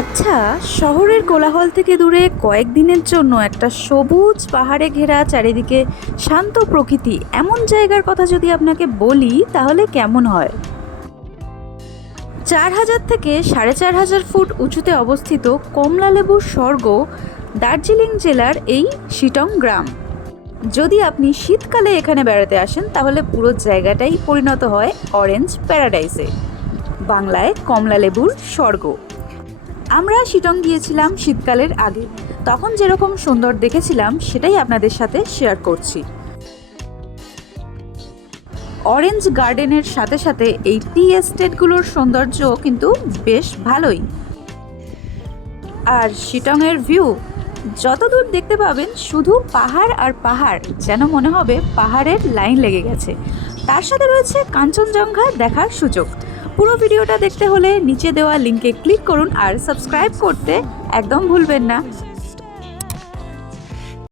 আচ্ছা, শহরের কোলাহল থেকে দূরে কয়েকদিনের জন্য একটা সবুজ পাহাড়ে ঘেরা চারিদিকে শান্ত প্রকৃতি এমন জায়গার কথা যদি আপনাকে বলি তাহলে কেমন হয়? ৪,০০০ থেকে ৪,৫০০ ফুট উঁচুতে অবস্থিত কমলালেবুর স্বর্গ দার্জিলিং জেলার এই শিটং গ্রাম। যদি আপনি শীতকালে এখানে বেড়াতে আসেন তাহলে পুরো জায়গাটাই পরিণত হয় অরেঞ্জ প্যারাডাইসে, বাংলায় কমলালেবুর স্বর্গ। আমরা শিটং গিয়েছিলাম শীতকালের আগে, তখন যেরকম সুন্দর দেখেছিলাম সেটাই আপনাদের সাথে শেয়ার করছি। অরেঞ্জ গার্ডেনের সাথে সাথে এই টি এস্টেটগুলোর সৌন্দর্য কিন্তু বেশ ভালোই। আর শিটংয়ের ভিউ যতদূর দেখতে পাবেন শুধু পাহাড় আর পাহাড়, যেন মনে হবে পাহাড়ের লাইন লেগে গেছে। তার সাথে রয়েছে কাঞ্চনজঙ্ঘা দেখার সুযোগ। পুরো ভিডিওটা দেখতে হলে নিচে দেওয়া লিঙ্কে ক্লিক করুন আর সাবস্ক্রাইব করতে একদম ভুলবেন না।